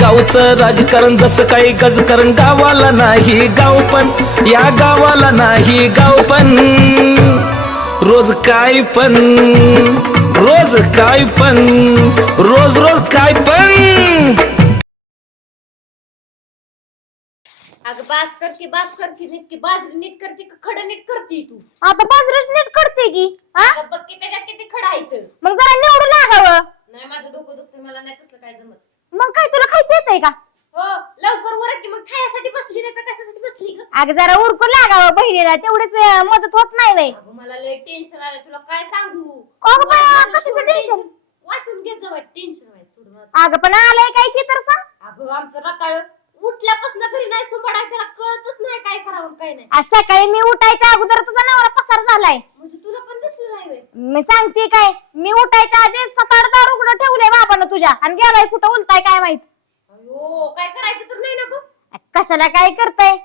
गावचं राजकारण जसं काही गजकारण गावाला नाही गाव पण या गावाला नाही गाव पण रोज काय पण रोज काय पण रोज रोज काय पण अगं बाज करती नीट की बाजरी नीट करते का खड नीट करते तू? आता बाजरीच नीट करते की अगं बघ की त्याच्यात किती खड आहे. मग जरा निवडून लागावं. नाही माझं डोकं दुखतं मला नाही तसलं काय जमत. मग काय तुला खायचं येतंय का? हो लवकर उरक की मग खायसाठी बसली नाही तर कशासाठी बसली ग? अगं जरा उरकून लागावं बहिणीला तेवढेच मदत होत नाही बाई. अगं मला लय टेन्शन आलं तुला काय सांगू. अगं बाया, कशाचं टेन्शन? वाटून घेत जा टेन्शन व्हायचं थोडं. अगं पण आलंय काय ते तर सांग. अगं आमचं रताळ उठल्यापासून घरी नाही सुंबाडाय त्याला कळतच नाही काय करावं काय नाही. आज सकाळी मी उठायच्या अगोदर तुझा नवरा पसार झालाय. म्हणजे तुला पण दिसलं नाही व्हय? मी सांगते काय मी उठायच्या आधी 7-8 दार उघडं ठेवलंय बाबानं तुझ्या आणि गेलाय कुठं उलटाय काय माहित. अयो काय करायचं तर नाही ना ग. कशाला काय करताय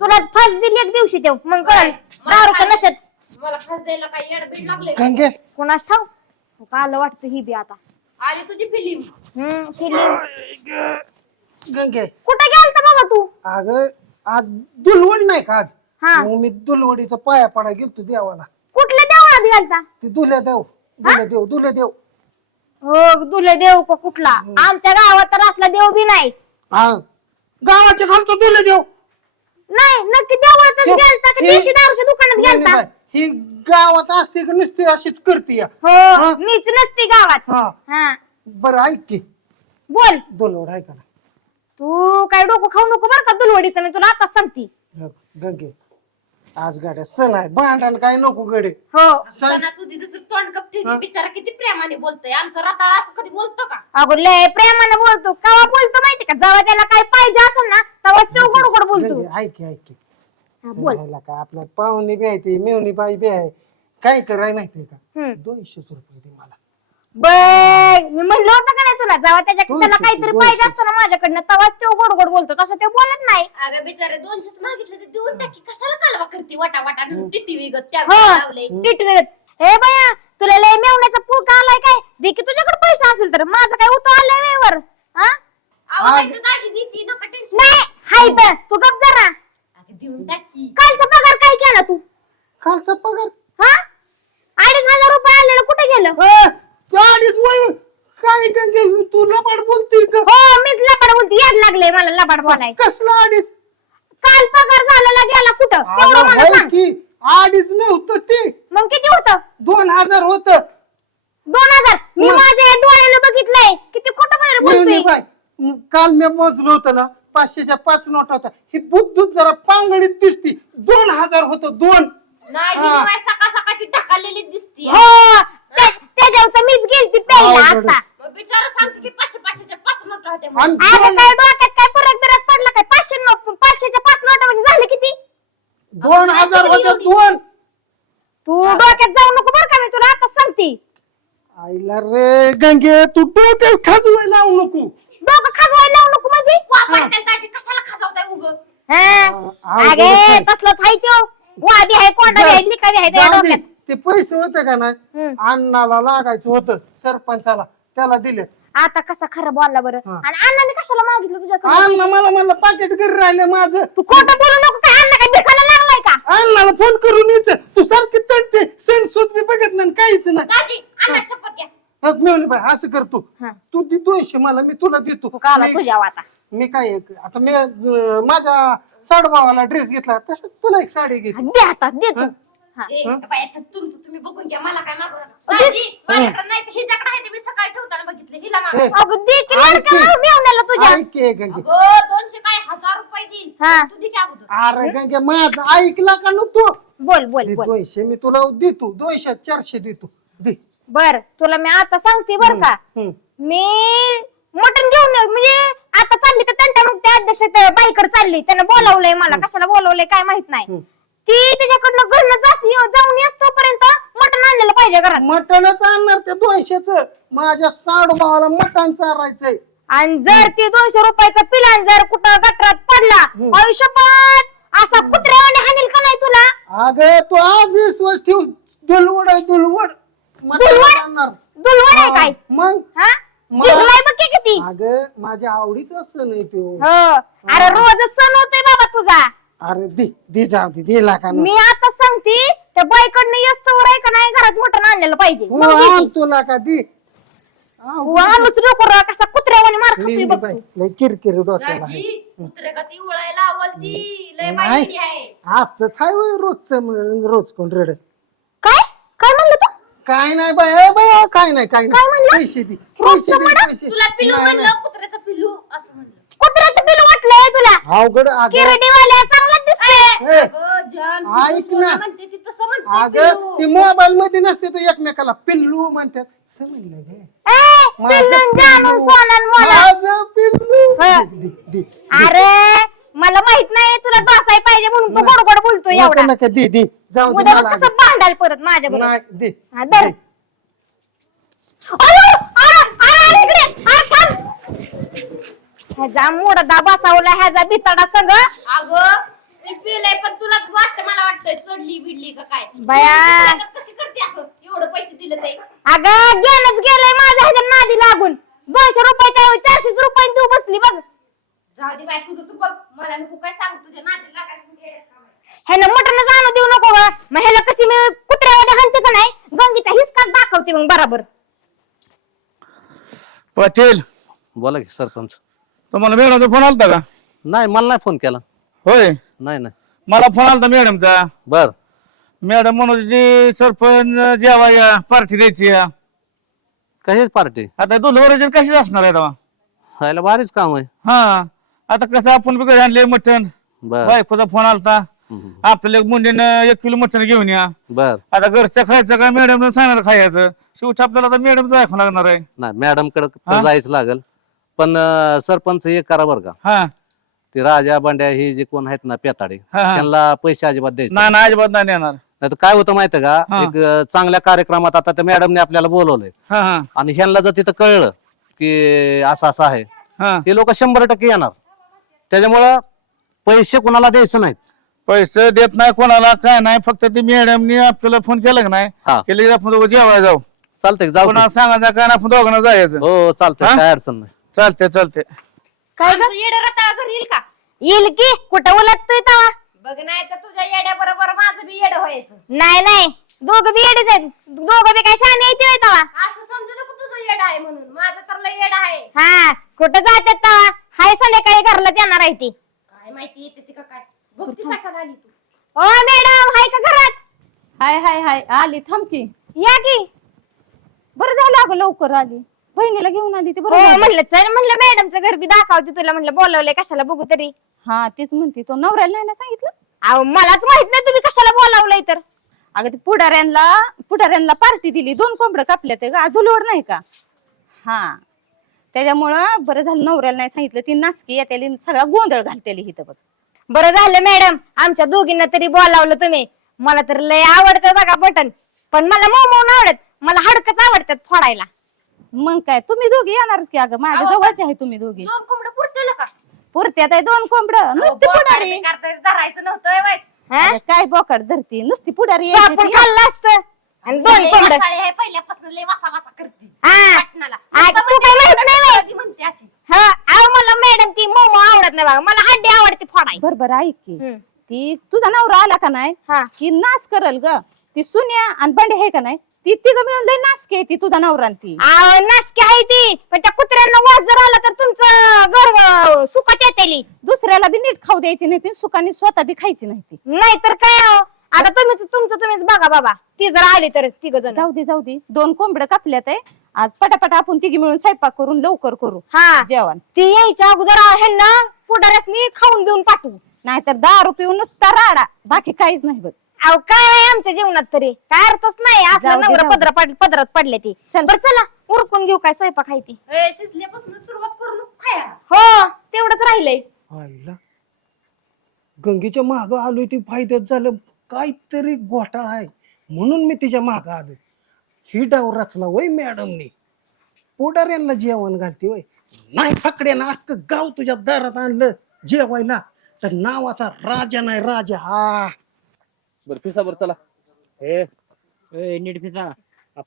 तुला फास दिली एक दिवशी तेव मग कळल दारूच्या नशेत. मला फास द्यायला काय येडबीड लागले गंगे कुणाच ठाव का आलं वाटतं ही बी आता. आली तुझी फिल्म. फिलिंग गंगे कुठे गेलता बाबा तू? अगं आज दुलवड नाही का आज हा. मग मी दुलवडीचा पाया पडा गेलतो देवाला. कुठल्या देवळात गेलता? ते दुल्या देव हो दुले देव का कुठला? आमच्या गावात तर असला देव बी नाही. हा गावाच्या खालचा दुल्या देव नाही नक्की देवळातच देव- गेलता का हे- देशी दारूच्या दुकानात नाही, गेलता? नाही, ही गावात असते का नुसती अशीच करते या. हो मीच नसते गावात. हा हा बरं ऐक की बोल. दुलवड आहे का ना तू काय डोकं खाऊ नको बरं का दुलवडीचं मी तुला आताच सांगते. गंगे आज गाड्या सण आहे भांडण काय नको गडे. हो सणासुदीचं तर तोंड गप्प ठेवली बिचारा किती प्रेमाने बोलतोय. आमचा रताळा असं कधी बोलतो का? अगो लय प्रेमाने बोलतो कवा बोलतो माहिती का जेव्हा त्याला काय पाहिजे असेल ना तेव्हाच तो गोड गोड बोलतो. गंगे, ऐक की हा, बोल. सणाला का आपल्यात पाहुणे बी आहे ती मेवणी बाई बी आहे काय कराय माहितीये का हम्म. 200 रुपये दे मला. बघ मी म्हणलं होतं का नाही तुला जेव्हा त्याला दोनशे, काहीतरी 200. पाहिजे असतं ना माझ्याकडनं तेव्हाच तो गोड गोड बोलतो तसं ते बोलत नाही. अगं बिचारे 200 मागितले ते देऊन टाकी. कशाला कालवा करते वाटा वाटा टिटी विगत त्या हो लावले. टिटवीत. हे बया तुला लय मेवण्याचा पुळका आलाय काय दे की तुझ्याकडे पैसे असेल तर माझं काय उतो आलंय वेळेवर. हा आवाज दाजी देती नका टेन्शन. नाही हाय तर तू गप जरा. अगं देऊन टाकी. कालचा पगार काय केला तू? कालचा पगार हा 2,500 रुपये आलेलं कुठे गेलं? चाळीस वय काय गंगे तू लबाड बोलते का? हो मीच लबाड बोलते याद लागले मला लबाड बोलाय. कसला अडीच काल पगार झालेला गेला कुठं तेवढं अगं मला होय सांग. की अडीच नव्हतं ते मग किती होतं? 2000 होत. 2,000 मी माझ्या या डोळ्याला बघितलंय किती खोटं बाहेर बोलतोय. बाय काल मी मोजलं होतं ना 500च्या 5 नोट होता. ही बुद्धूत जरा पांगडीत दिसती 2000 होतं 2. नाही हा. ही सकाळ सकाळची ढकाललेली दिसती. हो त्याच्यावर मीच गेलती प्यायला अवघड आहे. आता. मग बिचारा सांगते की 500च्या 5 नोट होते आणि म्हणून. आता दोन- काय डोक्यात काय फरक बिरक पडला काय? 500च्या 5 नोटा म्हणजे झाले किती? 2000 होतं 2. तू डोक्यात जाऊ नको बरं का मी तुला आता सांगते. आईला रे गंगे तू डोक्यात खाजवाय लावू नको. डोकं खाजवायला लावू नको म्हणजे. वापरतेल दाजी कशाला खाजावताय उगं? हा अगे तसलंच हाय त्यो वादी आहे कोंडा आहे लिकावी आहे त्या जाऊ दे. डोक्यात. ते पैसे होते का नाही हम्म. अण्णाला लागायचं होतं सरपंचाला त्याला दिले. आता कसा खरं बोलला बरं. हा. आणि अण्णाने कशाला मागितलं तुझ्याकडे? अण्णा मला म्हणलं पाकिट घरी राहिले माझं. तू खोटं बोलू नको काय अण्णा काय भिकायला लागलाय का? अण्णाला फोन करून यायचं तू सारखी तडते सण सूत बी बघत नाही काहीच नाही. दाजी अन्ना शपथ घ्या. मिळवली बाई असं कर तू हा. तू दे 200 मला मी तुला देतो. तू काला मी- तुझ्या आता मी काय आता मी माझ्या साडभावाला ड्रेस घेतला तसंच तुला एक साडी घेतली. दे आता दे तू. हा. ए, बाई, आता तुमचं तुम्ही बघून घ्या मला काय मागू नका. दाजी माझ्याकडे नाही तर हिच्याकडे आहे ते मी सकाळी ठेवताना बघितले हिला मागा. ए, अगं दे की ऐक लाडक्या की. मेवण्याला तुझ्या. ऐक की गंगे. अगं 200 काय 1000 रुपये देईल. हा. तू दे की अगोदर. अरे गंगे माझं ऐकला का नु तू? बोल बोल बोल 200 मी तुला देतो 200 400 देतो दे. बर तुला मी आता सांगते बर का हम्म. मी मटण घेऊन म्हणजे आता चालली तर त्यांच्या मग त्या अध्यक्ष बाईकडे चालली त्यानं बोलावलंय मला कशाला बोलावलंय काय माहित नाही हम्म. ती त्याच्याकडनं घरनं जाऊन येतोपर्यंत मटण आणलेलं पाहिजे घरात मटणच आणणार त्या 200च माझ्या साडभावाला मटण चारायचंय. आणि जर ती 200 रुपयाचा पिलान जर कुठं गटरात पडला आयुष्यपात असा कुत्र्यावाने हानील अगं तू आज विश्वास ठेव. दुलवड आहे दुलवड. दुलवड आहे काय मग हा मग- जिंकलाय बघ की किती अगं माझ्या आवडीचं असं नाही तू. हो अरे रोज सण होतोय बाबा तुझा. अरे दे जाऊ दे लाका मी आता सांगते त्या बाईकडनं यस्तवर आहे का नाही घरात मटण आणलेलं पाहिजे मग दे ती. तुला का दे आणूच नको रा, कसा कुत्र्यावानी मार खातोय बघ तू. लय किरकिर डोक्याला आहे. दाजी कुत्रे का ती उळायला आवलती लय नाही. बाई आहे. आजच हाय होय रोजचं रोज कोण रड. काय काय म्हणलं तू काय नाही बाय काय नाही काय म्हणलं? पैसे दे रोजचं म्हणा? पैसे. तुला पिलू नाही, म्हणलं कुत्र्याचं पिलू असं म्हणलं. कुत्र्याचं बिल वाटलंय तुला नाही. अवघड अगं किरडीवाल्या चांगलाच दिसतोय. ए, अगं, जान, ऐक पिलू ना. तुला म्हणते ती तसं म्हणते अगं पिलू. ती मोबाईल मध्ये नसते तो एकमेकाला पिल्लू म्हणतात समजलं गे ए, पिल्लून जानून सोनन मोला. माझं पिल्लू हा. दे. अरे मला माहित नाही तुला डोसाय पाहिजे म्हणून तू गोड गोड बोलतोय एवढा. नका दे जाऊ दे उद्या मला बघ कसं भांडाल परत माझ्या बरोबर. नाही दे दर. अरे, अरे, अरे, अरे इकडे. अरे, थांब. ह्याचा मोडदा बसावला ह्याचा बिताडा संग. अगं ती पिलय पण तुला वाटतं मला वाटतंय चढली बिडली का काय बया. तुला कशी करते अगं एवढं पैसे दिले ते अगं गेलंच गेलंय माझ्या ह्याच्या नादी लागून 200 रुपयाच्या 400 रुपये तू बसली बघ. जाऊ दे बाय तुझं तू बघ मला नको काय सांग तुझ्या नादी लागायचं ह्यानं मटण जाणू देऊ नको ग. मग ह्याला कशी मी कुत्र्यामध्ये हाणते का नाही गंगीचा हिसकाच दाखवते मग बरोबर. पाटील बोला की सरपंच. तुम्हाला मॅडमचा फोन आलता का? नाही मला नाही फोन केला. होय नाही नाही मला फोन आलता मॅडमचा. बर मॅडम म्हणत होती सरपंच जेवा या पार्टी द्यायची या. कशाच पार्टी आता दुलवराचे कशीच असणार आहे तेव्हा. व्हायला भारीच काम आहे. हा आता कसं आपण बी घरी आणले मटण बर बायकोचा फोन आलता आपल्याला एक मुंडीनं 1 किलो मटण घेऊन या. बर आता घरचं खायचं का मॅडम सांगणार खायचं शेवटी आपल्याला आता मॅडमचं ऐकून लागणार आहे. नाही मॅडम कडे हा? जायचं लागल पण सरपंच हे करा बर का हा ते राजा बंड्या हे जे कोण आहेत ना पेताडे हा, हा. त्यांना पैसे अजिबात द्यायचे नाही नाही अजिबात नाही देणार. नाही तर काय होतं माहितीये का हा. एक चांगल्या कार्यक्रमात आता त्या मॅडमने आपल्याला बोलवलंय हा हा आणि ह्यांना जर तिथं कळलं की असं असं आहे हा ते लोक 100% येणार. त्याच्यामुळं पैसे कोणाला द्यायचे नाहीत. पैसे देत नाही कोणाला काय नाही फक्त ती मॅडमनी आपल्याला फोन केला का नाही हा. केलं की आपण दोघं जेवायला जाऊ. चालतंय जाऊ कोणाला सांगायचं काय नाही आपण दोघांना जायचं. हो चालतंय हा? काय अडचण नाही. चालते काय ग येडं रताळा घरी येईल का येईल की कुठं उलटतोय तवा. बघ नाही तर तुझ्या येड्या बरोबर माझं बी येडं व्हायचं नाही दोघं बी येडेच आहेत. दोघं बी काय शाने येते तवा. असं समजू नको तुझं येडं आहे म्हणून माझं तर लय येडं आहे हा कुठं जातात तवा. हाय संध्याकाळी घरला येणार आहे ती. काय माहिती येते ती का काय बघ ती कशाला आली तू ओ मॅडम हाय का घरात. हाय हाय हाय आली थांब की. या की. बरं झालं अगं लवकर आली बहिणीला घेऊन आली ती हो बरं झालं. म्हणलं चल म्हणलं मॅडमचं घर बी दाखवते तुला म्हणलं बोलवलंय कशाला बघू तरी. हा तीच म्हणते तो नवऱ्याला नाही ना सांगितलं. अहो मलाच माहित नाही तुम्ही कशाला बोलावलंय तर. अगं ती पुढाऱ्यांना पार्टी दिली 2 कोंबडं कापल्या ते दुलवड नाही का. हा त्याच्यामुळं बरं झालं नवऱ्याला नाही सांगितलं. ती नासकी येतेली सगळा गोंधळ घालतेली इथं बघ. बरं झालं मॅडम आमच्या दोघींना तरी बोलावलं तुम्ही. मला तर लय आवडतं बघा बटन पण मला मऊ आवडत. मला हडकच आवडतात फोडायला. मग काय तुम्ही दोघी येणारच की अगं माझ्या अहो, जवळचे आहे तुम्ही दोघी. 2 कोंबडं पुरतेलं का पुरत्यात आहे 2 कोंबडं नुसती पुढारी. धरायचं नव्हतं व्हायचं हा? अगं, काय बोकाड धरती नुसती पुढारी तो आपण खाल्लं असतं आणि 2 कोंबड. आहे पहिल्यापासून लय वासा वासा करते हा वाटणाला आ, तू काय माहित नाही व्हय? ती म्हणते अशी हा अहो मला मॅडम ती मोमो आवडत नाही बघा. मला हड्डी आवडते फोडाय. बरोबर ऐक की हम्म. ती तुझा नवरा आला का नाही हा. की नाश करल ग. ती सुन्या आणि बंडे आहे का नाही ती तिघ मिळून लय नाश के ती तुझा नवरा आणि ती. अहो नासकी आहे ती पण त्या कुत्र्यांना वास जर आला तर तुमचं घर सुखात येतेली. दुसऱ्याला बी नीट खाऊ द्यायची नाही ती सुखाने स्वतः बी खायची नाही ती. नाहीतर काय अहो. आता तुम्हीच बघा बाबा. ती जर आली तर तिघ जण. जाऊ दे 2 कोंबडं कापल्यात आहे आज पटापटा आपण तिघी मिळून स्वयंपाक करून लवकर करू हा जेवण. ती यायच्या अगोदर ह्यांना पुढाऱ्यासनी खाऊन बिऊन पाठवू. नाहीतर दारू पिऊन नुसता राडा बाकी काहीच नाही बघ. अहो काय आहे आमच्या जीवनात तरी काय अर्थच नाही. जाऊ आपलं दे, नवरा जाऊ दे. पदरात पडले ती. बरं चला उरकून घेऊ काय स्वयंपाक आहे ती. शिजल्यापासून सुरुवात करू नको खायला हो तेवढंच राहिलंय. आईला गंगेच्या माग आलोय ती फायद्यात झालं काहीतरी घोटाळा आहे म्हणून मी तिच्या माग आलो. ही डाव रचला वय मॅडमने पोडाऱ्यांना जेवण घालते वय. नाही फकड्यानं अख्खं गाव तुझ्या दारात आणलं जेवायला तर नावाचा राजा नाही राजा. हा बरं फिसा बरं चला. नीट फिसा.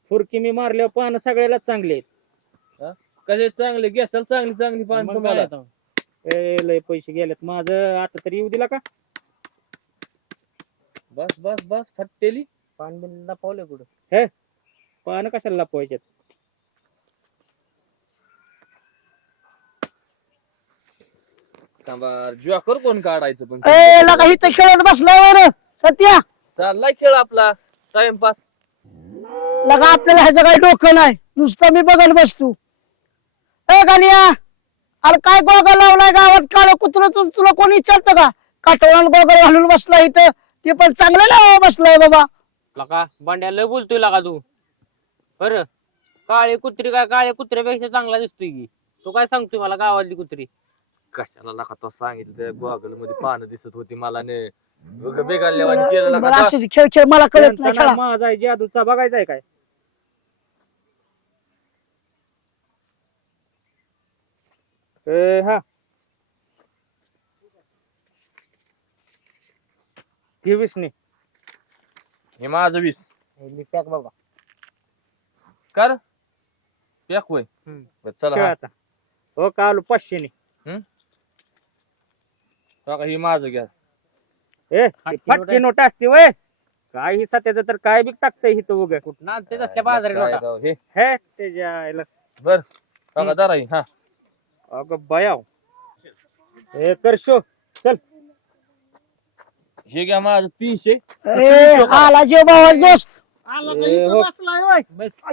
फुरकी मी मारल्यावर पानं सगळ्यालाच चांगले आहेत. कसे चांगले घ्या चल चांगली चांगली पान मग तुम्हाला. काय आता? लय पैसे गेलेत माझं आता तरी येऊ दिला का? बस बस बस फटतेली. पान बिन लपवलं कुठं? पानं कशाला लपवायच्यात? जोकर कोण काढायचं पण लगा इथं खेळत बसलाय वर सत्या. चाललाय खेळ आपला टाइमपास. लगा आपल्याला ह्याचं काही डोकं नाही, नुसतं मी बघत बसतो. ए गालिया, अरे काय गोगल लावलाय गावात काळ कुत्र, तुला कोणी विचारतं का? काटवण गोगल घालून बसला इथं, ते पण चांगलं ना बसलाय बाबा. लका बांड्या लय बोलतोय लका तू. बर काळे कुत्री काय काळ्या कुत्र्यापेक्षा चांगला दिसतोय की. तू काय सांगतोय मला गावातली कुत्री? कशाला लाका तो सांगितलं गॉगल मध्ये पानं दिसत होती मला ने बेगाल्यावानी केलं बरं लाका. असू दे, खेळ खेळ, मला कळत नाही खेळा. माझा आहे जादूचा बघायचा आहे काय? हा हे 20 ने हे माझं 20 मी पॅक बाबा. कर पॅक होय. बरं, चला खेळ हा. आता. हो का आलो 500 ने. बघा, हे माझं घ्या. फटकी नोट असते वय काय ही सत्याचं तर काय बी टाकतंय हिथं उग कुठं आणते तसल्या बाजारी काय नोटा. राव हे. हे त्याच्या आईला. बर बघा जरा हे, हा अगं बयाव हे करशो चल. हे घ्या माझं 300. ए, आला जे भावा दोस्त. आला ए, का इथं हो. बसलाय होय?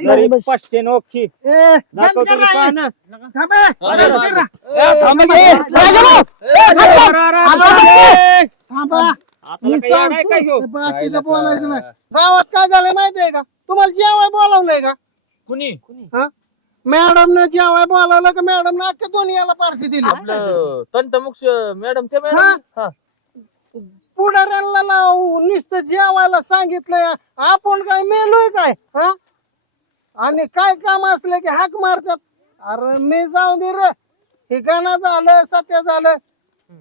गरीब बस. 500 नोखी ए, बंद दाखव कर तुझी रे. पानं. थांब ए, अरे, बंद कर रे. ए, राजाभाऊ, ए, थांब, थांब. थांबा. आता मी काय या नाही सांगतो, काय ह्यो? ते बाकीचं बोलायचं नाही. गावात काय झालंय माहितीये का? तुम्हाला जेवाय बोलावलंय का? कुणी हा? मॅडमने जेवाय बोलावलं का? मॅडमने अख्ख्या दुनियाला पार्टी दिली. आपलं तंतमुक्ष मॅडम ते हा? मॅडम. हा पुढाऱ्यांना नुसतं जेवायला सांगितलंय. आपण काय मेलोय काय? हा? आणि काय काम असलं की हाक मारतात. अरे मी जाऊ दे रे, हे गाणं झालं सत्य झालं,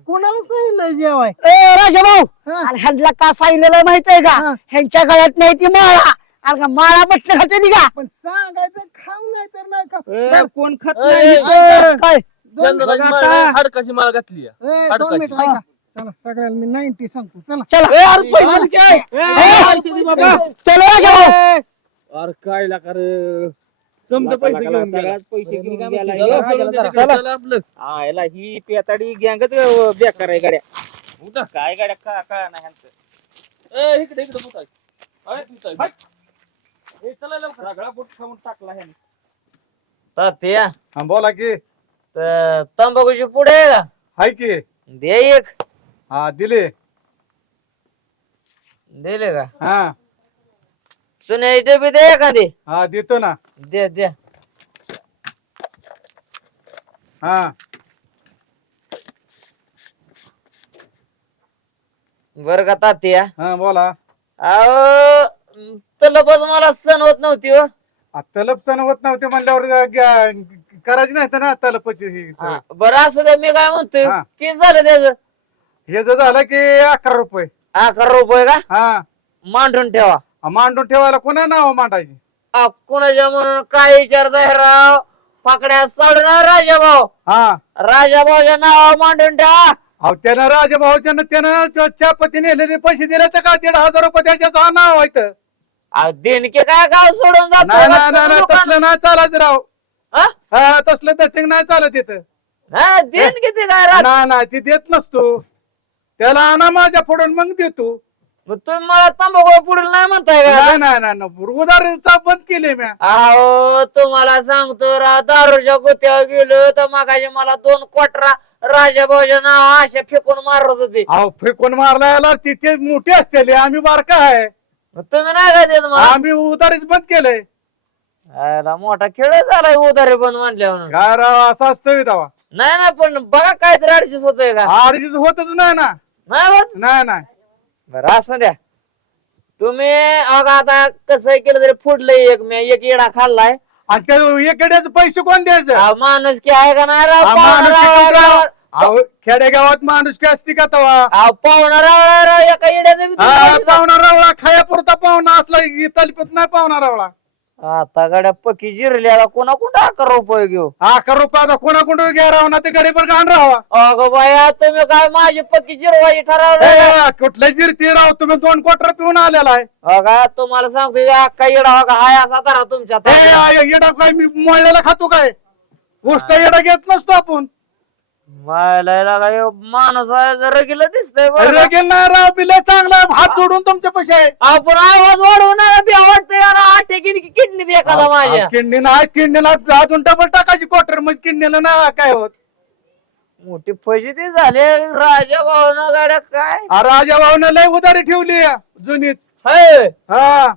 कुणाला सांगितलंय जेवाय? ए, राजाभाऊ, हा. अरे ह्यांना का सांगितलेलं माहितीये का? हा. ह्यांच्या गळ्यात नाही ती माळा. अरे का माळा म्हटलं खाते ती का? पण सांगायचं खाऊ नाही तर नाही का? ए, कोण खात ए, नाही ए, इथं? काय चंद्राची बघा माळ आता. नाही, हाडकाची माळ घातली आहे. ए, हाडकाची. 2 मिनिटं ऐका. चला सगळ्याला मी 90 सांगतो. चला चला ए, अरे पैसे आणखी आहे. ए, पैसे दे बाबा. चलो राजाभाऊ. ए, अरे काय लाका रे समजा लाका, पैसे लाका, घेऊन गेला. सगळ्याच पैसे घेऊन गेला. चला, हे चला, राजाला चला, चला. चला आपलं. याला ही पेताडी गँगच बेकार आहे गाड्या. उठा. काय गाड्या कळा नाही ह्यांचं. ए, इकडे इकडे उठाय. अरे, उठाय. ए, चला लवकर. सगळा बुट खाऊन टाकला ह्याने. तात्या हा बोला की. तंबाखूची पुढे आहे का? हाय की. दे एक. हा दिले. दिले का? हा सुने डबी दे एखादी. हा देतो ना. दे दे. हा बर का तात्या? हा बोला. अहो तलबच मला सण होत नव्हती हो. तलप सण होत नव्हते म्हणल्यावर करायची नाही तर ना तलपची ही सवय. बरं असं दे, मी काय म्हणतोय हा. किती झालं त्याच? हे जर झालं की 11 रुपये. 11 रुपये का? हा मांडून ठेवा. मांडून ठेवायला कोणा नाव मांडायची? कुणाच्या म्हणून काय विचारताय राव? पाकड्या सोडणार राजाभाऊ. हा राजाभाऊच्या नाव मांडून ठेवा. अहो त्यानं राजाभाऊच्यानं त्यानं चहापत्ती नेलेले पैसे दिले तर का 1,500 रुपये त्याच्याच नाव आहे तर. देणके काय गाव सोडून नाही नाही नाही नाही, जातो? तसलं नाही चालत राव. हा? हा तसलं तर नाही चालत येत. देणके ते काय राहत? नाही नाही ती देत नसतो. त्याला आणा माझ्या पुढून मग देतो. मग तुम्ही मला तंबाखू पुढील नाही म्हणताय का? नाही नाही नाही नाही. उदाहरणचा बंद केले म्या. अहो तुम्हाला सांगतो राव, दारूच्या गोत्यावर गेलो तर मागाशी मला 2 क्वार्टरा राजाभाऊच्या नाव अशा फेकून मारत होते. अहो फेकून मारला याला तिथे मोठी असतेली, आम्ही बारका आहे. मग तुम्ही नाही का देत मला? आम्ही उदारीच बंद केलंय. अरे मोठा खेळ झालाय उधारी बंद म्हणल्यावर. काय राव असं असतं दावा. नाही ना पण बघा काहीतरी अडचण होतोय का? अडीच होतच नाही ना. नाही होत. नाही नाही बरं असं द्या तुम्ही. अगं आता कसं केलं तरी फुटलंय एक येडा खाल्लाय. आणि त्या एकेड्याचे पैसे कोण द्यायचं? माणूस की आहे का नाही राव? हा, माणूस की राव. अहो खेडेगावात माणूस की असती का तवा? पाहुणा राव एका येड्याचं बी तुम्ही हा पैसे पाहुणा राव कल्पित नाही पाहुणा रावळा. आता गाड्या पक्की जिरल्याला कोणा कुठं 11 रुपये घेऊ. 11 रुपये आता कोणाकडून घ्या राव ना ते गडीवर घाण राहावा. अगं बाया तुम्ही काय माझी पक्की जिरवायची ठरवलं. कुठलं जिरती राव तुम्ही 2 क्वार्टर पिऊन आलेला आहे. अगा तुम्हाला सांगतो अक्का येडा का हाय असा धरा तुमच्या येडा काय मी मोळल्याला खातो काय? गोष्ट येडा घेत नसतो आपण. माणूस रगीला दिसतंय बरं का? रगेल नाही राव पिले चांगला हात जोडून तुमच्या पैसे आहे. आपण आवाज वाढवणार बी आवडतंय आटे किडनी एखादा माझ्या किडनी नाही किडनीला अजून डबल टाकायची क्वार्टर म्हणजे किडनीला ना काय होत. मोठी फजिती झाले राजा भाऊन गाड्या काय राजा भाऊन लय उधारी ठेवली आहे, जुनीच. है. हा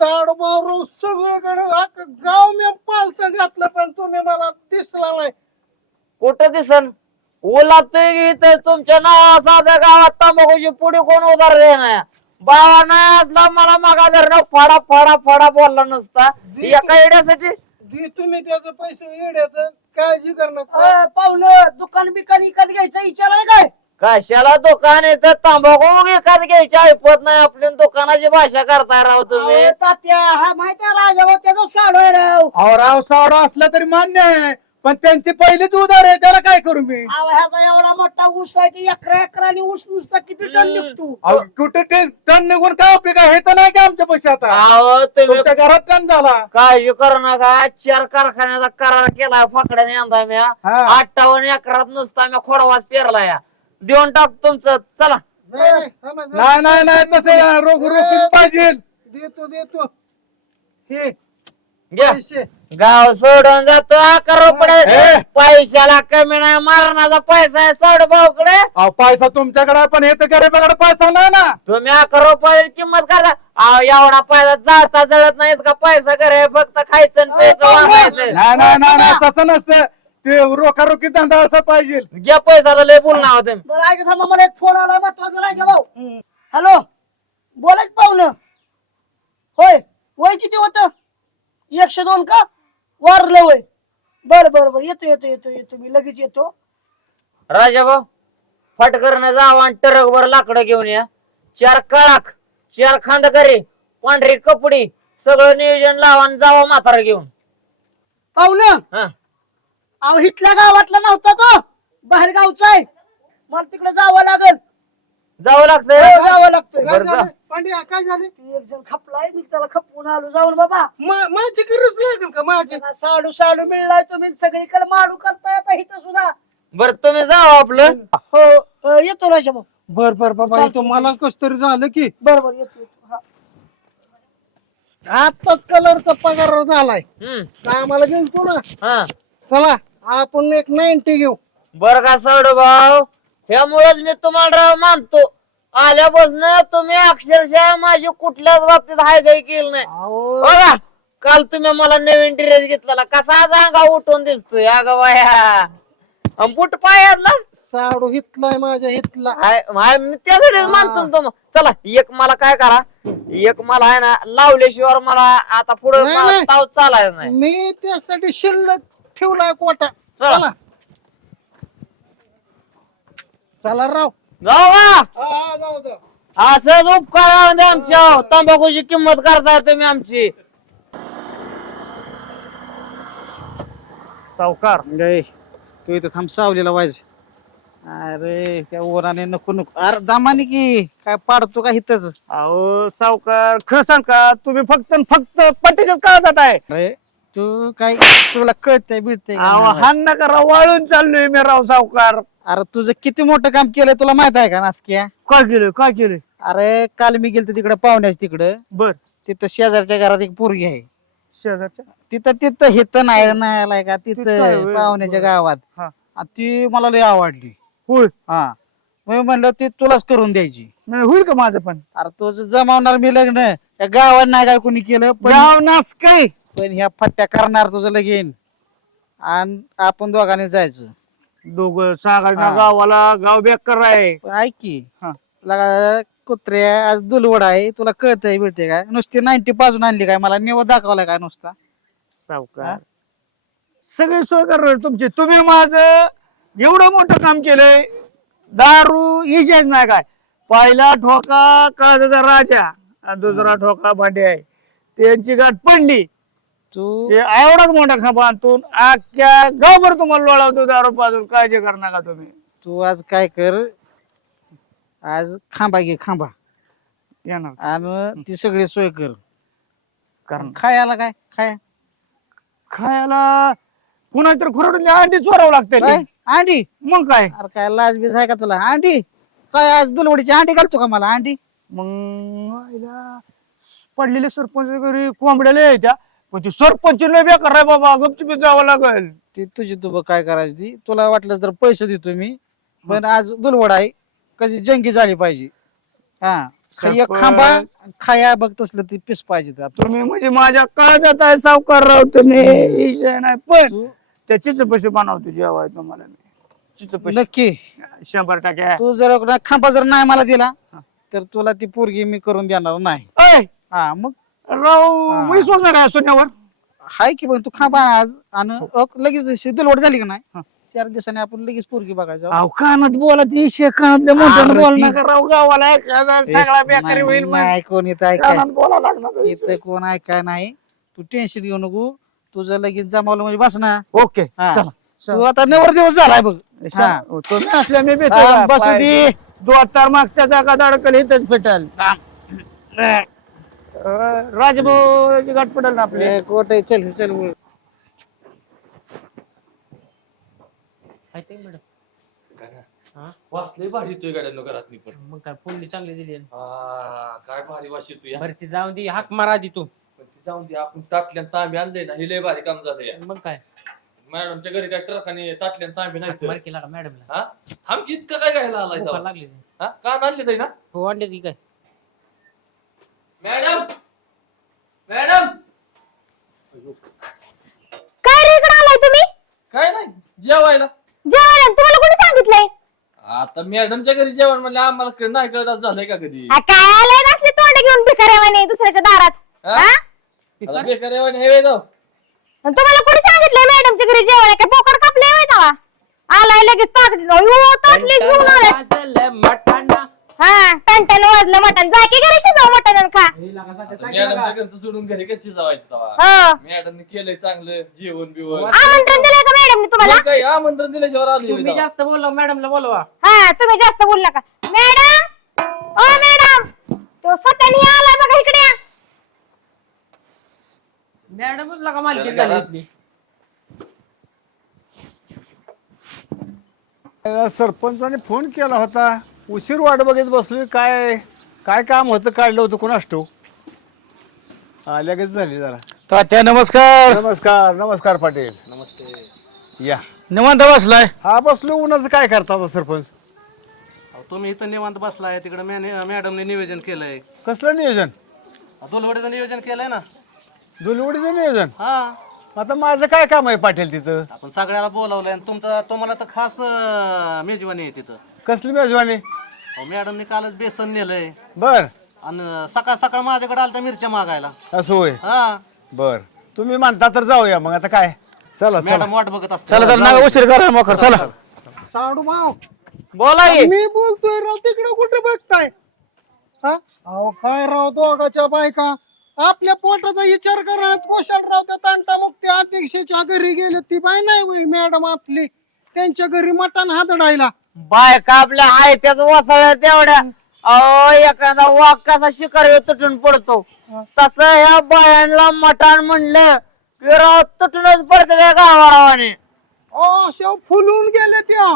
साडबारू सगळीकडे गाव मी पालत घातलं पण तुम्ही मला दिसला नाही. कुठं दिसन ओलातोय तर तुमच्या नाव साध्या गावात तंबाखूची पुढे कोण उधार देणार. बाबा नाही असला मला मागा धरणं फाडा फाडा फाडा बोलला नसता एका येण्यासाठी. तुम्ही त्याचं पैसे येड्याचं काळजी करणं. पाहुलं दुकान बिकान इकत घ्यायचं विचार आहे काय? कशाला दुकान येतं तंबाखू एखाद घ्यायची ऐपत नाही आपल्या दुकानाची भाषा करताय राव तुम्ही. अहो, तात्या हा माहिती आहे राजा त्याचा साडू आहे राव. अहो राव सावडा असला तरी मान्य आहे पण त्यांची पहिलीच उधार आहे त्याला काय करू मी. अहो, ह्याचा एवढा मोठा ऊस आहे की एकराने ऊस नुसता किती टन निघतो. अहो कुठे ते टन निघून काय उपयोग आहे? हे तर नाही का आमच्या पैसे आता अहो तुम्ही तुमच्या घरात टन झाला. काळजी करू नका 4 कारखान्याचा करार केला फाकड्याने यंदा म्या. हा. 58 एकरात नुसता म्या खोडवास पेरला या देऊन टाक तुमचं. चला नाही नाही नाही तसे रोग पाहिजे. देतो हे घ्या. पैसे. गाव सोडून जातो 11 रुपये ए. पैशाला कमी नाही मारणाचा पैसा आहे साडू भाऊकडे. अहो पैसा तुमच्याकडे आहे, पण हे तर गरीबाकडे पैसा नाही ना. तुम्ही 11 रुपये किंमत करा. अहो एवढा पैसा जाता जळत नाहीत का पैसा करे फक्त खायचं आणि प्यायचं वागायचं. नाही नाही नाही नाही, तसं नसतं ते रोखारोखी धंदा असा पाहिजे. घ्या पैसा लय बोल ना तुम्ही. बरं ऐका थांबा मला एक फोन आला महत्वाचा राजा भाऊ. हॅलो बोला की पाहुलं. होय वय किती होतं? 102 का? वारलं वय. बरं बरं बरं येतो येतो येतो येतो मी लगेच येतो. राजा भाऊ फटकरने जावा आणि ट्रक वर लाकडं घेऊन या. 4 कळाक 4 खांदकरी पांढरी कपडी सगळं नियोजन लावा आणि जावा म्हातारा घेऊन. पाहुलं हा अहो इथल्या गावातला नव्हता तो बाहेर गावचा आहे. मला तिकडे जावं लागल. जावं लागतंय. जावं लागतं. बरं जा. पांड्या काय झाले? एक जण खपलाय मी त्याला खपवून आलो जाऊन बाबा. माझी गरज लागेल का माझी? साडू साडू मिळलाय तुम्ही सगळीकडे माडू करताय आता इथं सुद्धा. बर तुम्ही जावा आपलं. हो येतो राजा भाऊ. बर बर बाबा इथं मला कस तरी झालं की बरं बरं येतो येतो. हा. आताच कलरचा पगार झालाय. हम्म आम्हाला गेलतो ना. हा चला आपण एक 90 घेऊ. बर का साडू भाऊ ह्यामुळेच मी तुम्हाला राव मानतो. आल्यापासून तुम्ही अक्षरशः माझी कुठल्याच बाबतीत हाय काही केलं नाही. अहो बघा काल तुम्ही मला नवीन ड्रेस घेतला कसा जागा उठून दिसतोय अगं बाया. बुट पायातला साडू हितलाय माझ्या हितला. मी त्यासाठीच मानतो ना तुम्हाला. चला एक मला काय करा एक मला आहे ना लावल्याशिवाय मला आता पुढे नाही, नाही. ताव चालायचं नाही. मी त्यासाठी शिल्लक ठेवलाय कोटा. चला चला राव. जाऊ का? जाऊ जाऊ. असंच उपकार राहून द्या आमच्या तंबाखूची किंमत करताय तुम्ही आमची. सावकार तू इथं थांब सावलीला व्हायचं. अरे त्या ओराने नको नको. अरे दामाने की काय पाडतो का इथंच. अहो सावकार खरं सांग का तुम्ही फक्त पट्टीच्याच काळात जात आहे. अरे तू काय तुला कळतंय बिळतंय का अहो नाही? हा नका राव वाळून चाललोय मी राव सावकार. अरे तुझं किती मोठं काम केलंय तुला माहित आहे का नासक्या? काय केलं अरे काल मी गेलतो तिकडे पाहुण्याच तिकडं. बर तिथं शेजारच्या घरात एक पोरगी आहे. शेजारच्या तिथं हिथं नाही आलाय का तिथं आहे तिथं होय. पाहुण्याच्या गावात. हा. आणि ती मला लय आवडली. होय हा मी म्हणलं ती तुलाच करून द्यायची. नाही होईल का माझं पण अरे तुझं जमावणार मी लग्न या गावात नाही काय कोणी केलं पण गाव नास काय पण ह्या फट्ट्या करणार तुझं लगीन आणि आपण दोघांनी जायचं. दोघं सांगायचं ना हा. गावाला गाव बेकार आहे. पण ऐक की हा. लगा कुत्र्या आज दुलवड आहे तुला कळतंय बिळते काय नुसती 90 पाजून आणली काय मला निवड दाखवलाय काय नुसता. सावकार सगळे सोय करणार तुमचे. तुम्ही माझं एवढं मोठं काम केलंय दारू इजेच नाही काय पहिला ठोका काळजाचा राजा आणि दुसरा ठोका भांडे आहे. त्यांची गाठ पडली तू हे एवढाच मोठा खांबा आणतून अख्ख्या गावभर तुम्हाला लोळावतो दारू पाजून. काळजी करू नका तुम्ही. तू आज काय कर, आज खांबा घे खांबा येणार आणि ती सगळी सोय कर. कारण खायला काय खाय खायला कुणा तर खुरडून अंडी चोरावं लागते. काय? अंडी मग काय अरे काय लाज बीज आहे का तुला? अंडी काय आज दुलवडीची अंडी घालतो का मला अंडी? मग आईला पडलेले सरपंच घरी कोंबड्याला येत्या पण ती सरपंच नाही बेकार आहे बाबा. गपचूप जावं लागेल. ती तुझी तू बघ काय करायची ती. तुला वाटलं तर पैसे देतो मी, पण आज दुलवड आहे, कशी जंगी झाली पाहिजे. हा एक खांबा खाया बघ तसलं ती पीस पाहिजे तर. तुम्ही म्हणजे माझ्या काळजात आहे सावकार राव तुम्ही. विषय नाही पण त्याचीच पैसे बनवतो जेवाय तुम्हाला मी. चिच पैसे नक्की 100%. तू जर खांबा जर नाही मला दिला तर तुला ती पोरगी मी करून देणार नाही. ऐ, हा मग राव हा. मी सोडणार आहे सोन्यावर. हाय की पण तू खांबा आज आणि लगेच दुलवड झाली का नाही 4 दिवसांनी आपण लगेच पोरगी बघायचं. अहो कानात बोला ती कानातल्या मोठ्यानं अरे बोल ती- नका राव. गावाला ऐकायचा सगळा बेकारी होईल मग. नाही कोण येत कानात बोला लागणार. इथं कोण ऐकाय नाही. तू टेन्शन घेऊ नको. तुझं लगेच जमावलं म्हणजे बस ना. ओके हा. चला तू आता 9 दिवस झालाय बघ. हा. तुम्ही असल्या मी हा, बसू दे. दोतार मागच्या जागा अडकल इथंच पेटल. राजभाऊ गाठ पडेल ना आपले. ए, कोट आहे, चल चल बोल. वाचले भारी येतोय गाड्यांनो घरात मी पण. मग काय फोडणी चांगली दिली आहे. काय भारी वास येतोय या. बरं ती जाऊन दे, हाक मारा आधी तू. पण ती जाऊन दे, आपण ताटल्यान तांबे आणले ना, हे लय भारी काम झालंय. मग काय मॅडमच्या घरी काय ट्रकाने ताटल्यान तांबे नाही तर. मार केला का मॅडमला? हा थांब की, इतकं काय घ्यायला आलाय भूका तेव्हा? लागली नाही. हा का आणले ताई ना हो आणले की काय? मॅडम? मॅडम काय रे इकडे आलाय तुम्ही? काय नाही जेवायला. जेवण तुम्हाला कोणी सांगितलंय? आता मॅडमच्या घरी जेवण म्हणजे आम्हाला नाही कळत झालंय का कधी. काय आलाय नसले तोंड घेऊन भिकाऱ्यावाने दुसऱ्याच्या दारात? हा? हा? आता बेकार जेवण हे वेळ जाऊ. आणि तुम्हाला कोणी सांगितलंय मॅडमच्या घरी जेवण आहे? काय बोकड कापले होय तेव्हा? आलाय लगेच ताटलीच घेऊन आलाय. वाजलं मटाणा. हा टन वाजलं मटण. जा की घरी शिजव मटण आणि खा. मॅडमच्या घरचं सोडून घरी कशी जावायचं तेव्हा? हो मॅडमने केलंय चांगलं जेवण बिवण. आमंत्रण दिलंय का मॅडमने तुम्हाला? मग काय आमंत्रण दिल्याशिवाय आली होय तुम्ही तेव्हा. जास्त बोलला मॅडमला बोलवा. हा तुम्ही जास्त बोलू नका. मॅडम ओ मॅडम तो सत्यानी आलाय बघा इकडे या. मॅडमच लागा मालकी जरा झाली इथली. सरपंचाने फोन केला होता. उशीर वाट बघत बसलोय. काय काय काम होतं काढलं होतं कोणास ठाऊक. लगेच झाली जरा. तात्या नमस्कार. नमस्कार नमस्कार पाटील. नमस्ते. या निवांत बसलाय. हा बसलो. उन्हाचं काय करता आता सरपंच? तुम्ही इथं निवांत बसलाय, तिकडे मॅडमने नियोजन केलंय. कसलं नियोजन? दोलवडीचं नियोजन केलंय ना. दुलवडीचं नियोजन? हा आता माझं काय काम आहे पाटील तिथं? आपण सगळ्याला बोलावलंय आणि तुम्हाला तर खास मेजवानी आहे तिथं. कसली मेजवानी? मॅडमने कालच बेसन नेलंय बर. आणि सकाळ सकाळ माझ्याकडे आलता मिरच्या मागायला. असं होय. हा बर तुम्ही म्हणता तर जाऊया मग. आता काय चला चला. मॅडम वाट बघत असतात. चला चला नका उशीर करा मग. चला साडू भाऊ बोला की. मी बोलतोय राव. तिकडे कुठे बघताय? हा अहो काय राव दोघाच्या बायका आपल्या पोटाचा विचार करत कोशाल राव. त्या तंटामुक्ती अध्यक्षाच्या घरी गेले. ती बाय नाही वय मॅडम आपली. त्यांच्या घरी मटण हादडायला. बायका आपल्या आहे त्याच वसाळ्या तेवढ्या. अहो एखादा वाघ कसा शिकार तुटून पडतो तसं ह्या बायांना मटण म्हणलं की राव तुटूनच पडते त्या गावारावाने. अशा फुलून गेले त्या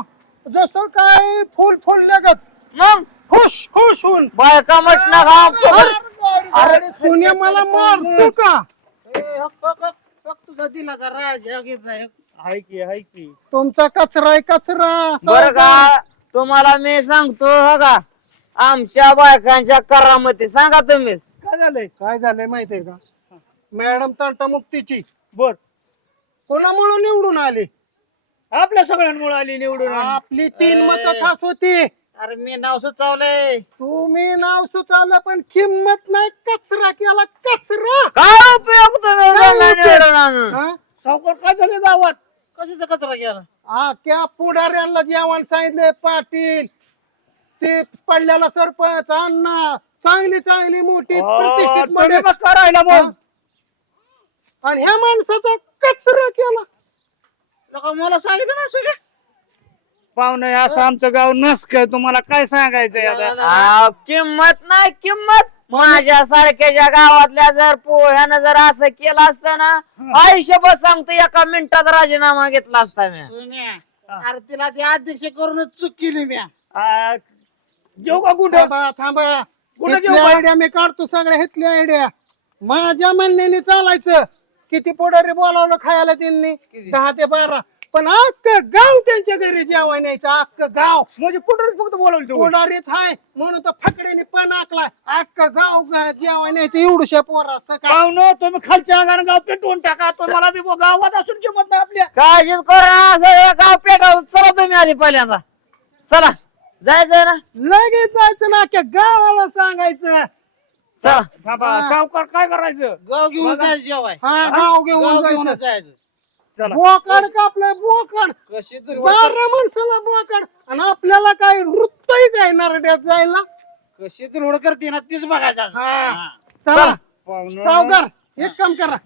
जसं काय फुल फुलल्यागत. मग खुश खुश होऊन बायका म्हटलं का अरे सुने मला मारतो का? तुझा दिलाचा राजा घेतलाय. हाय की हाय की. तुमचा कचरा आहे कचरा. बर का तुम्हाला मी सांगतो हो का आमच्या बायकांच्या करामती सांगा तुम्हीच. काय झालंय माहितीये का? मॅडम तंटामुक्तीची बर कोणामुळे निवडून आली? आपल्या सगळ्यांमुळे आली निवडून. आपली 3 मतं खास होती. अरे मी नाव सुचवलंय. तुम्ही नाव सुचवलं पण किंमत नाही. कचरा केला कचरा. काय उपयोग तुम्ही निवडून आणून? हा? सावकार काय झाले गावात? कशाचा कचरा केला? त्या पुढाऱ्यांना जेवण सांगितलंय पाटील. ते पडलेला सरपंच अण्णा चांगली चांगली मोठी प्रतिष्ठित तुम्ही मध्ये बस का राहिला मग आणि ह्या माणसाचा कचरा केला. लोकं मला सांगितलं ना सूर्य पाहुणे असं आमचं गाव नसकं तुम्हाला काय सांगायचंय आता किंमत नाही किंमत माझ्या सारख्याच्या गावातल्या जर पोह्यानं जर असं केलं असतं ना आयुष्यभर सांगतो एका मिनिटात राजीनामा घेतला असता मी. सोन्या अरे तिला ते अध्यक्ष करूनच चूक केली मी घेऊ का कुठं थांबा थांबा कुठं इथली घेऊ का? आयडिया मी काढतो सगळ्या इथली आयडिया माझ्या म्हणण्याने चालायचं. किती पुढारी बोलावलं खायला त्यांनी 10 ते 12 पण अख्खं गाव त्यांच्या घरी जेवाय न्यायचं अख्खं गाव. म्हणजे पुढे फक्त बोलावलं तुम्ही. पुढारीच हाय म्हणून तर फकड्याने पण आकलाय अख्खं गाव जेवाय न्यायचं एवढूशा पोरा सकाळ. पाहुणं तुम्ही खालच्या अंगाने गाव पेटवून टाका तुम्हाला बी गावात असून किंमत नाही आपल्या काळजीच करू नका सगळं गाव पेटाव. चला तुम्ही आधी पहिल्यांदा चला जायचं ना लगेच जायचं ना अख्ख्या गावाला सांगायचं. चला थांबा, सावकार काय करायचं गाव घेऊन जायचं जेवाय हा गाव घेऊन गाव जायचं. घेऊनच जायचं चला बोकाड कापलंय बोकाड कशी तरी 12 माणसाला बोकाड आणि आपल्याला काय वृत्तही काय नरड्यात जायला. कशी तरी होड करते ना तीच बघायचं हा. चला पाहुणं सावकार एक काम करा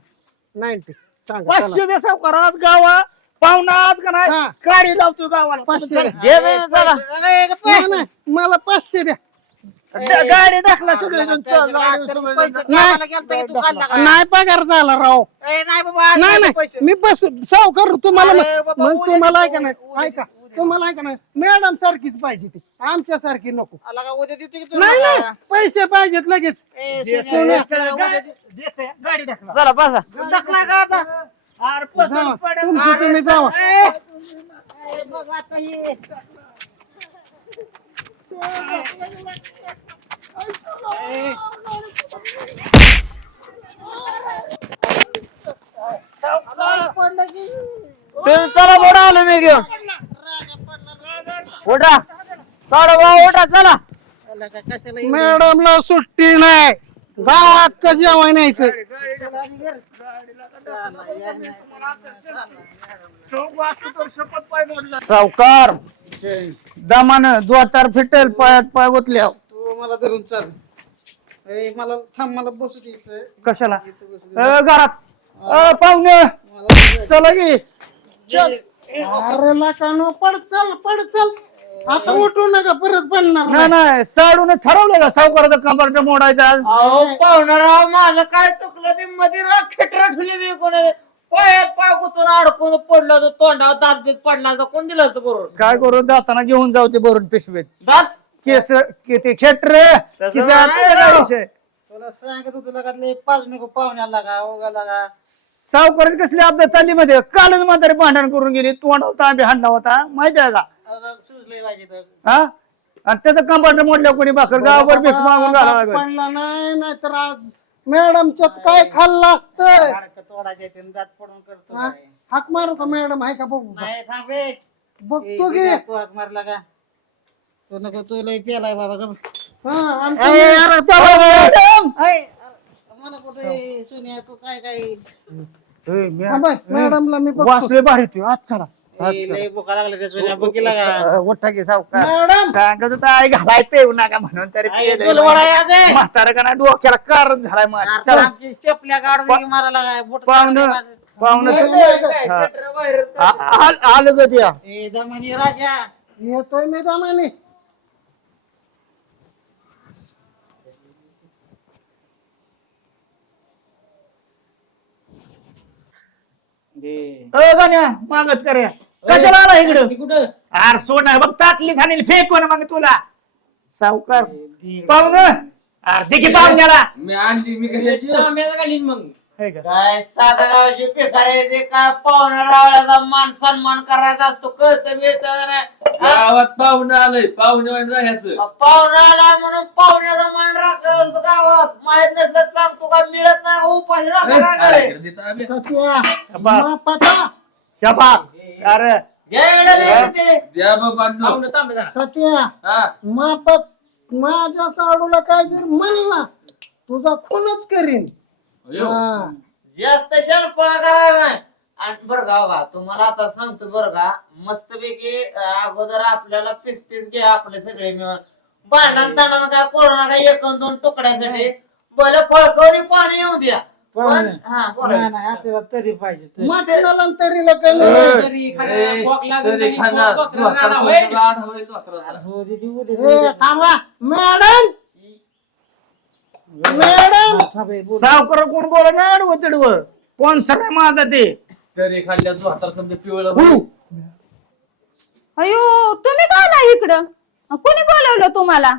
90 सांगा चला. 500 दे सावकार आज गावा पाहुणा आज का नाही हा. गाडी लावतो गावाला 500 चला. द्या. घे तुम्ही चला नाही, नाही, मला 500 द्या. गाडी दाखला सगळे नाही पगार झाला राव. नाही बाबा नाही नाही मी बस सावकार तुम्हाला अरे बाबा, मग उद्या तुम्हाला देतो. ऐका नाही ऐका तुम्हाला ऐका नाही मॅडम सारखीच पाहिजे ती आमच्या सारखी नको. आला का उद्या देतो की नाही नाही तुला पैसे पाहिजेत लगेच. ए, सोन्या, चला, उद्या दे. देते, गाडी दाखला चला बसा टाकला का आता अरे पसंत जावा, पडेल. तुमची तुम्ही जावा. ए, बघ आता हे तुम्ही चला बोडा आलो मी घेऊन उठा साडा उठा चला आला का कशाला मॅडमला सुट्टी नाही गावात का जेवाय न्यायचं. सावकार दमानं दोतार फिटेल पायात पाय गुतल्या तू मला धरून चाल ए, मला थांब मला बसू दे इथं. कशाला घरात पाहुणे चला की अरे लाकानो पड चल आता उठू नका परत पडणार नाही नाही साडून ठरवलं का सावकाराचं कंपार्ट मोडायचं आज अहो पाहुणाराव माझं काय चुकलं ते मध्ये खेटर ठेवली मी कोण पायात पाय गुतून अडकून पडलं तर तोंडावर दात बीत पडला तर कोण दिलं होतं बरोबर काय करू जाताना घेऊन जाऊ ते भरून पिशवीत दात केस किती खेटर तसं नाही. विषय तुला सांगत होतो तुला का लय पाच नको पाहुण्याला का ओगाला का सावकाराची कसली अभ्यास चालली मध्ये कालच म्हातारी भांडण करून गेली तोंडावर तांबे हाणला होता माहिती आहे का सुचले पाहिजे तर हा आणि त्याचं कंपार्ट मोडल्या कोणी भाकर गावावर भीक मागून घालावं लागेल पडला नाही नाहीतर आज मॅडमच्यात काय खाल्लं असतं. हाडकं तोडायचे ते दात पडून करतो हा? काय. हाक मारू का मॅडम आहे का बघू का? नाही थांबे बघतो की तू हाक मारला का तू नको तू लय पेलाय बाबा गप. हा आमचं मला कुठे सोन्या तू काय काय थांबा, मॅडमला मी बघतो. वासले भारी तू आज चला लय भुका लागला त्या सोन्या बघितला का मोठा घे सावकार मॅडम सांगत होता आई घालाय पेऊ नका म्हणून तरी आई, पिलेलं तुला वडा यायचं आहे? म्हातारा का ना डोक्याला कारच झालाय माझ्या चला आमची चपल्या काढून दे की मला लागाय बोट पाहुणं पाहुणं आलं ग त्या ए दमानी राजा येतोय मी दमाने. गाण्या मागत कर कशाला आला इकडं कुठं आर सोड बघ ताटली खाणील फेकून मग तुला सावकार पाहुणं अर्धी की पाहुण्याला मी आणली मी कशाची आम्हाला घालीन मग हे का? काय साधा गावचे पेकारे काय पाहुणा रावळ्याचा मान सन्मान करायचा असतो कळतं मिळतं नाही गावात पाहुणं आलंय पाहुणे राहायचं पाहुणा आला म्हणून पाहुण्याचा मान राखलं गावात माहित नसलं तर सांगतो का मिळत नाही उपाशी राखा सत्या बाप. मापाचा शबाब अरे द्या बाबा सत्या हा मापात माझ्या साडूला काय जर म्हणला तुझा खूनच करीन. हा. जास्त शलपळा करायला नाही आणि बरं गाव का तुम्हाला आता सांगतो बरं का मस्तपैकी अगोदर आपल्याला पीस पीस घ्या आपले सगळे मिळून भांडण तांडण काय कोरोना काय 1-2 तुकड्यासाठी भले फळकवणी पाणी येऊ द्या पण हा बोला. नाही नाही आपल्याला तरी पाहिजे तरी. मटणाला आणि तरीला कमी नाही. हो दीदी उद्या थांबा मॅडम मॅडम बोल. सावकार कोण बोला ना आडवं तिडवं कोण सगळं माझा ते तरी खाल्ल्या तू हाताला समजा पिवळं अयो तुम्ही का आला इकडं कोणी बोलवलं तुम्हाला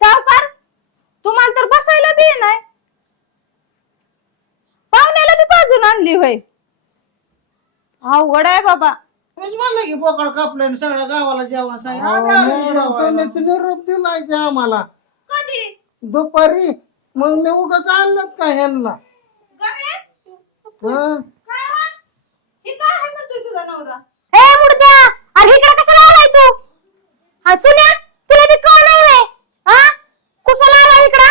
सावकार तुम्हाला तर बसायला बी नाही पाहुण्याला बी बाजून आणली होय अवघड आहे बाबा मीच म्हणलं की बोकड कापलंय आणि सगळ्या गावाला जेवण सांगितलं. आम्ही आलो जेवायला. त्यानेच निरोप दिलाय की आम्हाला कधी दुपारी मग मी उगाच आणलं का ह्यांना गमे? हं? काय हो? हे काय आहे म्हणतोय तुझा नवरा ए मुडद्या अरे इकडे कशाला आलाय तू हा सुन्या तुला बी कळ नाही रे हा कशाला आलाय इकडं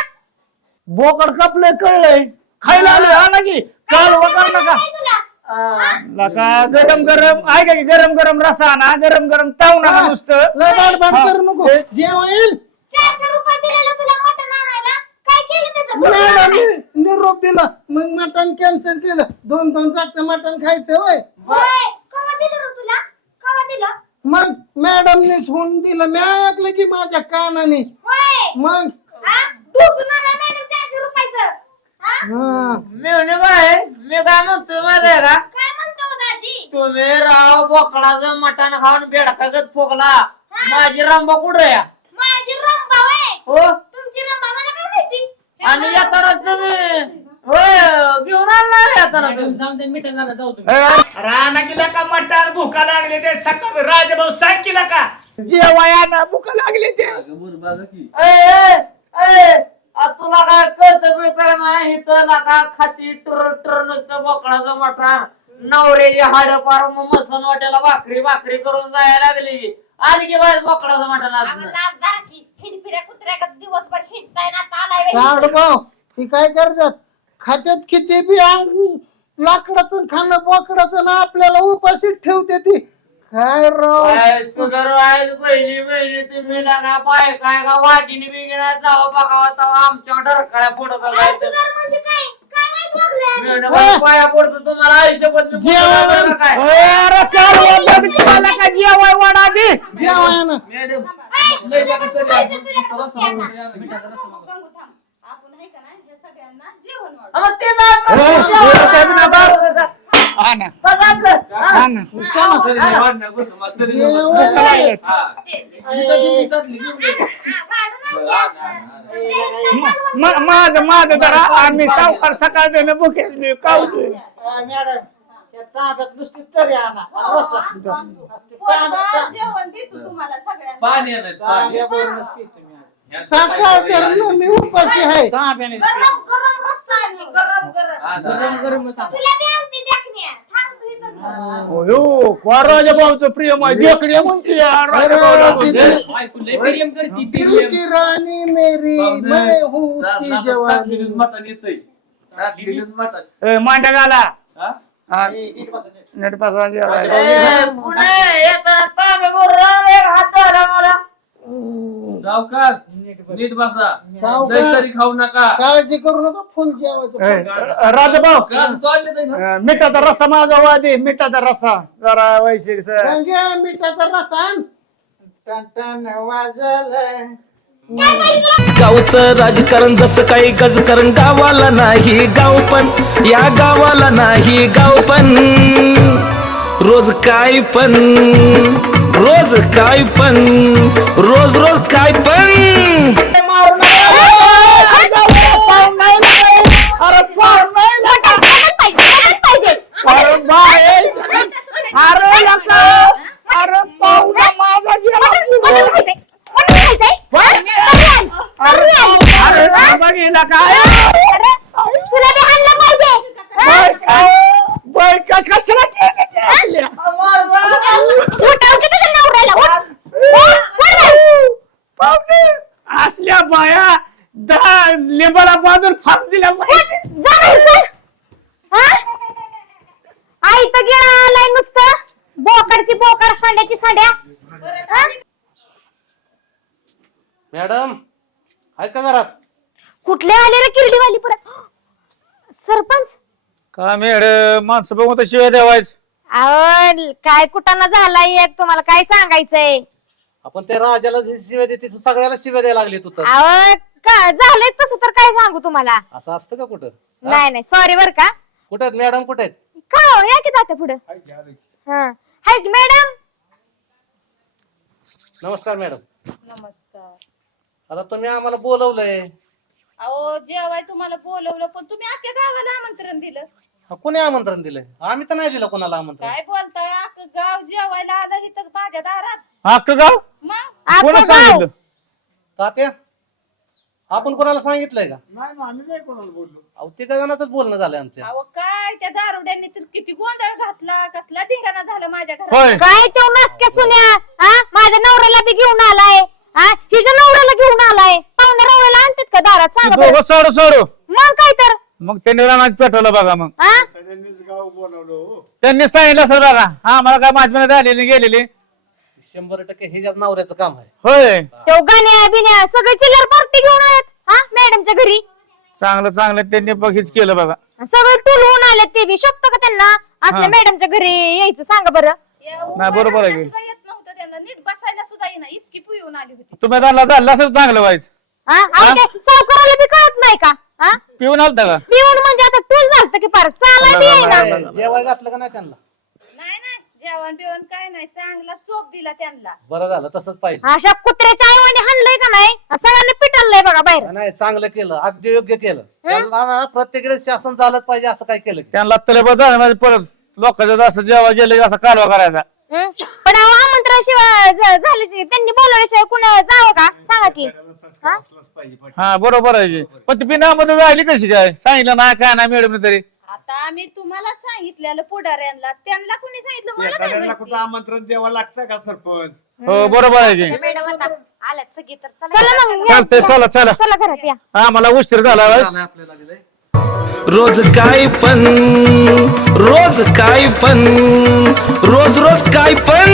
बोकड कापलंय कळलंय खायला आलोय हा ना की काल वगैरे नका नका गरम गरम ऐका की गरम गरम रसा ना गरम गरम ताव नका नुसतं लय बाडबाड करू नको जेव्हा येईल 400 रुपये दिलेलं तुला मटण आणायला काय केलं त्याचं मॅडमने निरोप दिला मग मटण कॅन्सल केलं 2-2 चाकचं मटण खायचं होय होय कवा दिलं रे तुला कवा दिलं मग मॅडमनेच होऊन दिलं मी ऐकलं की माझ्या कानाने होय मग हा दुसून आला मॅडम 400 रुपयाचं हा हा मेवणे बाय मी काय म्हणतो माहिती आहे का काय म्हणतो दाजी तुम्ही राव बोकडाचं मटण खाऊन बेडकागत फुगला माझी रंबा कुठं या माझी रंबा होय हो तुमची रंबा मला काय माहिती आणि येतानाच तुम्ही होय घेऊन आणला येताना तुम्ही मिठा झाला जाऊ तुम्ही राणा किला का मटण भुका लागले ते सकाळ राजभाऊ सांग किला का जेवाया ना भुका लागले ते तुला काय कळत बिळत नाही तुला का खाती टुर नसतं बोकडाचं मटण नवऱ्याची हाड पार मसन वाट्याला भाकरी करून जायला लागली आणि की बाय बोकडाचं मटण अगं आज लाजदार की हिंडपिऱ्या कुत्र्या दिवसभर हिंडताय ना आलाय साड भाऊ ती काय करतात खात्यात किती बी लाकडाचं खाणं बोकडाचं ना आपल्याला उपाशीच ठेवते ती काय राव सुगर आहेत बहिणी तुम्ही ना बाय काय का वाघिणी बिगिना जावं बघावं तेव्हा आमच्या डरकळ्या पडत सुधार म्हणजे काय काय वाईट वागलं पाया पडतो तुम्हाला आयुष्यभर जेवण. काय अरे काल वाजत तुम्हाला का जेवाय वाडा दे जेवाय ना मॅडम आपण आहे का नाही हे सगळ्यांना जेवण वाढ मग ते माझं जरा आम्ही सावकार सकाळ देणं भुकेल कावलोय मॅडम या ताब्यात नुसती तरी आणा आणि रस्सा. पोटभर जेवण देतो तुम्हाला सगळ्यांना पाणी आणत पाणी ताब्यावर नसती तुम्ही आज. सकाळ करणं मी उपाशी आहे ताब्याने गरम गरम रस्सा आणि गरम गरम गरम गरम तुला बी आणते देखण्या थांब तू इथंच बस. हो राजाभाऊचं प्रियम आहे देखणे म्हणते यार राजाभाऊला म्हणते. प्रेम करती दिल की रानी मेरी मैं हूँ उसकी जवानी मटण येतंय रात्रीच मटण ए, मांडा घाला हा? हा, ए, नीट बसा, नीट. नीट बसा जेवायला. पुणे येताना ताब्यावर एक हात धरा मला सावकार नीट बसा सावकार. लय तरी खाऊ नका काळजी करू नका फुल जेवायचं ए, राजाभाऊ काल तो आणले नाही ना मिठाचा रस्सा मागवा दे मिठाचा रस्सा जरा वैशिक सर म्हणजे मिठाचा रसा आण. टन टन वाजलं. गावचं राजकारण जसं काही गजकारण गावाला नाही गाव पण या गावाला नाही गाव पण रोज काय पण रोज काय पण रोज रोज काय पण मारू अरे बाय अरे नका अरे पाहुणा माझा गेला अरे बघितला काय तुला बी हाणलं पाहिजे बाय का कशाला केलं ते आपल्या? उठाव की तुझ्या नवऱ्याला पाहुणे असल्या बाया 10 लेबला बांधून फास दिल्या पाहिजे. आई तर गेला आलाय नुसतं बोकडची बोकड सांड्याची सांड्या मॅडम आहेत का घरात? कुठले आले रे किरडीवाली परत? सरपंच का मॅडम माणसं बघून तर शिवाय द्यावायच. अहो काय कुटाणा झालाय एक, तुम्हाला काय सांगायचंय? आपण ते राजाला जे शिव्या देते ते सगळ्याला शिव्या द्यायला लागले तू तर. अहो का झालंय तसं तर काय सांगू तुम्हाला? असं असतं का कुठं? नाही नाही सॉरी बर का. कुठे आहेत मॅडम, कुठे आहेत? का हो, या की जाते पुढे. हा हाय मॅडम. नमस्कार मॅडम. नमस्कार. आता तुम्ही आम्हाला बोलवलंय. अहो जेवाय तुम्हाला बोलवलं पण तुम्ही अख्ख्या गावाला आमंत्रण दिलं. कोणी आमंत्रण दिलंय? आम्ही तर नाही दिलं कोणाला आमंत्रण. काय बोलताय? अख्खं गाव जेवायला आलं इथं माझ्या दारात. अख्खं गाव मग कोण सांगितलं? तात्या आपण कोणाला सांगितलंय का? नाही ना, आम्ही नाही कोणाला बोललो. अहो तिघा जणांच बोलणं झालंय आमच्या. अहो काय त्या दारुड्यांनी तर किती गोंधळ घातला, कसला धिंगाणा झाला माझ्या घरात. होय काय तो नासक्या सुन्या हा माझ्या नवऱ्याला बी घेऊन आलाय, हा हिच्या नवऱ्याला घेऊन आलाय. पाहुण्या रावळ्याला आणतात का दारात? सांगा बरं. दोघं सोडू सोडू मग काय तर मग त्यांनी रानात पेटवलं बघा. मग हा सगळ्यांनीच गाव बोलावलं हो. त्यांनी सांगितलं सर बघा. हा मला काय माझ्या आलेली गेलेली. 100% हे नवऱ्याचं काम आहे. होय तो गाण्या बिन्या सगळे चिल्लर पार्टी घेऊन आलेत हा मॅडमच्या घरी. चांगलं चांगलं त्यांनी बघीच केलं बघा. सगळे टुलवून आलेत. ते बी शोभतं का त्यांना असल्या मॅडमच्या घरी यायचं? सांगा बरं. नाही बरोबर आहे की. सुद्धा येत नव्हतं त्यांना, नीट बसायला सुद्धा येईना, इतकी पिऊन आली होती. तुम्ही त्यांना झालं असेल चांगलं व्हायचं. हा अहो, काय सावकाराला बी कळत नाही का? हा पिऊन आलता का? पिऊन म्हणजे आता टूल झालतं की पार चालाय बी येईना. जेवाय घातलं का नाही त्यांना? नाही नाही जेवण बिवण काय नाही, चांगला चोप दिला त्यांना. बरं झालं, तसंच पाहिजे. अशा कुत्र्याच्या आईवाने हाणलंय का नाही? सगळ्यांनी पिटललंय बघा बाहेर. नाही चांगलं केलं, अगदी योग्य केलं. त्यांना ना प्रत्येक वेळेस शासन झालंच पाहिजे असं काय केलं? त्यांना तले झालं म्हणजे परत लोकांचं असं जेव्हा गेलं की असं कालवा करायचा. पण अहो, आमंत्रणाशिवाय झाल्याशिवाय त्यांनी बोलवल्याशिवाय कुणा जावं का? सांगा की. हा? हा बरोबर आहे की. पण ती बिनामध्ये झाली कशी काय? सांगितलं नाही काय नाही मॅडम तरी. आता आम्ही तुम्हाला सांगितलेलं पुढाऱ्यांना, त्यांना कोणी सांगितलं मला काय एखाद्याला माहिती. कुठं आमंत्रण द्यावं लागतं का सरपंच? हो बरोबर आहे की. मॅडम आता आल्यात सगळी तर चला. चला मग या. चालतंय चला चला. चला घरात या. हा मला उशीर झाला. आपल्याला दिलंय. रोज काय पण, रोज काय पण, रोज रोज काय पण.